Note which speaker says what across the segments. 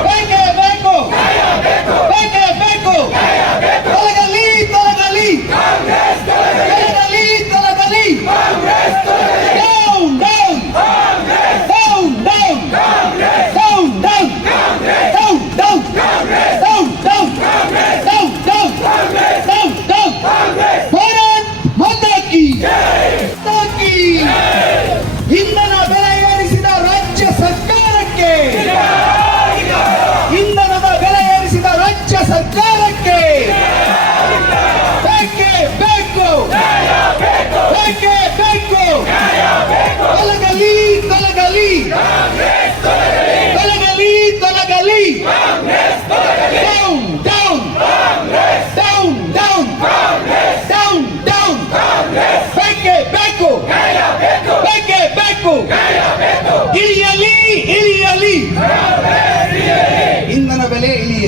Speaker 1: Danke!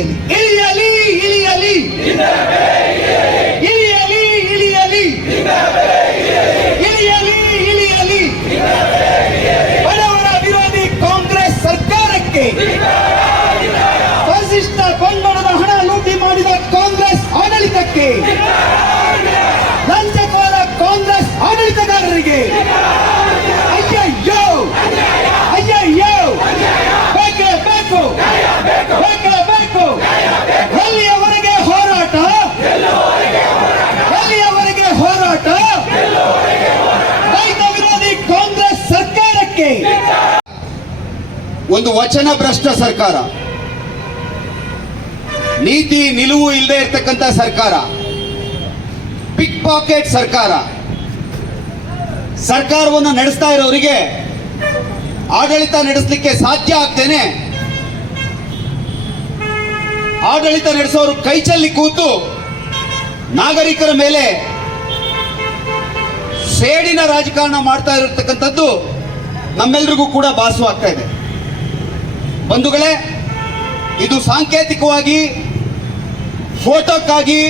Speaker 1: in
Speaker 2: ಒಂದು ವಚನ ಭ್ರಷ್ಟ ಸರ್ಕಾರ. ನೀತಿ ನಿಲುವು ಇಲ್ಲದೆ ಇರತಕ್ಕಂಥ ಸರ್ಕಾರ. ಪಿಕ್ ಪಾಕೆಟ್ ಸರ್ಕಾರ. ಸರ್ಕಾರವನ್ನು ನಡೆಸ್ತಾ ಇರೋರಿಗೆ ಆಡಳಿತ ನಡೆಸಲಿಕ್ಕೆ ಸಾಧ್ಯ ಆಗ್ತೇನೆ ಆಡಳಿತ ನಡೆಸೋರು ಕೈಚಲ್ಲಿ ಕೂತು ನಾಗರಿಕರ ಮೇಲೆ ಸೇಡಿನ ರಾಜಕಾರಣ ಮಾಡ್ತಾ ಇರತಕ್ಕಂಥದ್ದು ನಮ್ಮೆಲ್ರಿಗೂ ಕೂಡ ಭಾಸವಾಗ್ತಾ ಇದೆ. ಬಂಧುಗಳೇ, ಇದು ಸಾಂಕೇತಿಕವಾಗಿ ಫೋಟೋಕ್ಕಾಗಿ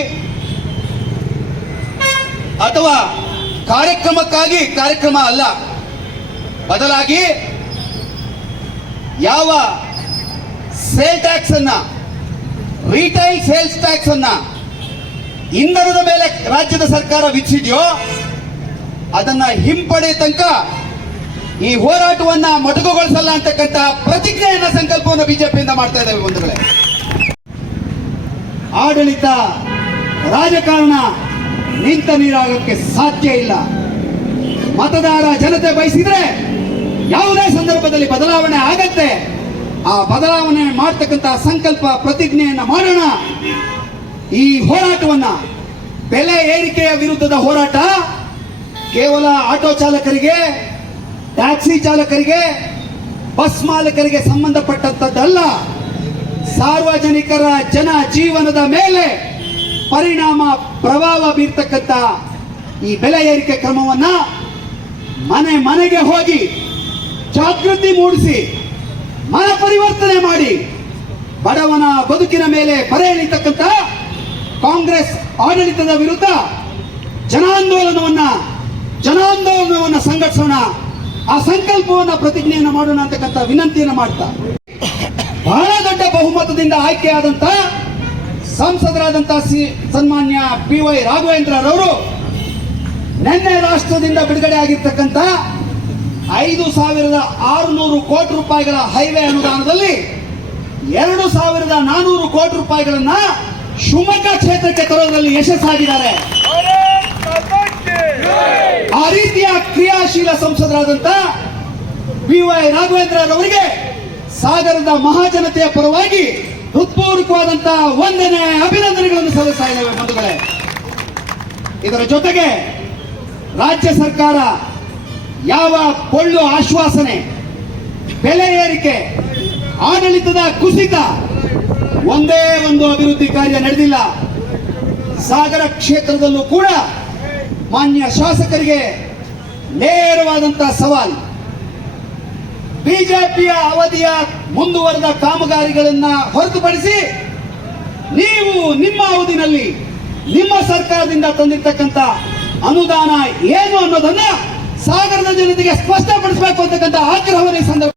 Speaker 2: ಅಥವಾ ಕಾರ್ಯಕ್ರಮಕ್ಕಾಗಿ ಕಾರ್ಯಕ್ರಮ ಅಲ್ಲ. ಬದಲಾಗಿ ಯಾವ ಸೇಲ್ ಟ್ಯಾಕ್ಸ್ ಅನ್ನ ರಿಟೈಲ್ ಸೇಲ್ಸ್ ಟ್ಯಾಕ್ಸ್ ಅನ್ನ ಇಂಧನದ ಮೇಲೆ ರಾಜ್ಯದ ಸರ್ಕಾರ ವಿಧಿಸಿದೆಯೋ, ಅದನ್ನ ಹಿಂಪಡೆಯ ತನಕ ಈ ಹೋರಾಟವನ್ನ ಮೊಟಕುಗೊಳಿಸಲ್ಲ ಅಂತಕ್ಕಂಥ ಪ್ರತಿಜ್ಞೆಯನ್ನ ಸಂಕಲ್ಪವನ್ನು ಬಿಜೆಪಿಯಿಂದ ಮಾಡ್ತಾ ಇದ್ದೇವೆ ಬಂಧುಗಳೇ. ಆಡಳಿತ ರಾಜಕಾರಣ ನಿಂತ ನೀರಾಗಕ್ಕೆ ಸಾಧ್ಯ ಇಲ್ಲ. ಮತದಾರ ಜನತೆ ಬಯಸಿದ್ರೆ ಯಾವುದೇ ಸಂದರ್ಭದಲ್ಲಿ ಬದಲಾವಣೆ ಆಗತ್ತೆ. ಆ ಬದಲಾವಣೆ ಮಾಡ್ತಕ್ಕಂಥ ಸಂಕಲ್ಪ ಪ್ರತಿಜ್ಞೆಯನ್ನ ಮಾಡೋಣ. ಈ ಹೋರಾಟವನ್ನ ಬೆಲೆ ಏರಿಕೆಯ ವಿರುದ್ಧದ ಹೋರಾಟ ಕೇವಲ ಆಟೋ ಚಾಲಕರಿಗೆ ಟ್ಯಾಕ್ಸಿ ಚಾಲಕರಿಗೆ, ಬಸ್ ಮಾಲಕರಿಗೆ ಸಂಬಂಧಪಟ್ಟಂತದ್ದಲ್ಲ ಸಾರ್ವಜನಿಕರ ಜನ ಜೀವನದ ಮೇಲೆ ಪರಿಣಾಮ ಪ್ರಭಾವ ಬೀರ್ತಕ್ಕಂಥ ಈ ಬೆಲೆ ಏರಿಕೆ ಕ್ರಮವನ್ನ ಮನೆ ಮನೆಗೆ ಹೋಗಿ ಜಾಗೃತಿ ಮೂಡಿಸಿ, ಮನ ಪರಿವರ್ತನೆ ಮಾಡಿ, ಬಡವನ ಬದುಕಿನ ಮೇಲೆ ಬರೆ ಕಾಂಗ್ರೆಸ್ ಆಡಳಿತದ ವಿರುದ್ಧ ಜನಾಂದೋಲನವನ್ನ ಜನಾಂದೋಲನವನ್ನ ಸಂಘಟಿಸೋಣ. ಆ ಸಂಕಲ್ಪವನ್ನ ಪ್ರತಿಜ್ಞೆಯನ್ನು ಮಾಡೋಣ ಅಂತಕ್ಕಂಥ ವಿನಂತಿಯನ್ನು ಮಾಡ್ತಾ. ಬಹಳ ದೊಡ್ಡ ಬಹುಮತದಿಂದ ಆಯ್ಕೆಯಾದಂತ ಸಂಸದರಾದಂತ ಸಿ ಸನ್ಮಾನ್ಯ ಪಿ ವೈ ರಾಘವೇಂದ್ರರವರು ನಿನ್ನೆ ರಾಷ್ಟ್ರದಿಂದ ಬಿಡುಗಡೆ ಆಗಿರ್ತಕ್ಕಂಥ ಐದು ಸಾವಿರದ ಆರುನೂರು ಕೋಟಿ ರೂಪಾಯಿಗಳ ಹೈವೇ ಅನುದಾನದಲ್ಲಿ ಎರಡು ಸಾವಿರದ ನಾನೂರು ಕೋಟಿ ರೂಪಾಯಿಗಳನ್ನ ಶಿವಮೊಗ್ಗ ಕ್ಷೇತ್ರಕ್ಕೆ ತರೋದ್ರಲ್ಲಿ ಯಶಸ್ಸಾಗಿದ್ದಾರೆ. ಆ ರೀತಿಯ ಕ್ರಿಯಾಶೀಲ ಸಂಸದರಾದಂತ ಬಿ ವೈ ರಾಘವೇಂದ್ರರವರಿಗೆ ಸಾಗರದ ಮಹಾಜನತೆಯ ಪರವಾಗಿ ಹೃತ್ಪೂರ್ವಕವಾದಂತಹ ವಂದನೆ, ಅಭಿನಂದನೆಗಳನ್ನು ಸಲ್ಲಿಸ್ತಾ ಇದ್ದೇವೆ ಬಂಧುಗಳೇ. ಇದರ ಜೊತೆಗೆ ರಾಜ್ಯ ಸರ್ಕಾರ ಯಾವ ಪೊಳ್ಳು ಆಶ್ವಾಸನೆ, ಬೆಲೆ ಏರಿಕೆ, ಆಡಳಿತದ ಕುಸಿತ ಒಂದೇ ಒಂದು ಅಭಿವೃದ್ಧಿ ಕಾರ್ಯ ನಡೆದಿಲ್ಲ. ಸಾಗರ ಕ್ಷೇತ್ರದಲ್ಲೂ ಕೂಡ ಮಾನ್ಯ ಶಾಸಕರಿಗೆ ನೇರವಾದಂತಹ ಸವಾಲು. ಬಿಜೆಪಿಯ ಅವಧಿಯ ಮುಂದುವರೆದ ಕಾಮಗಾರಿಗಳನ್ನ ಹೊರತುಪಡಿಸಿ ನೀವು ನಿಮ್ಮ ಅವಧಿನಲ್ಲಿ ನಿಮ್ಮ ಸರ್ಕಾರದಿಂದ ತಂದಿರ್ತಕ್ಕಂಥ ಅನುದಾನ ಏನು ಅನ್ನೋದನ್ನ ಸಾಗರದ ಜನತೆಗೆ ಸ್ಪಷ್ಟಪಡಿಸಬೇಕು ಅಂತಕ್ಕಂಥ ಆಗ್ರಹವನ್ನು ಸಂದರ್ಭ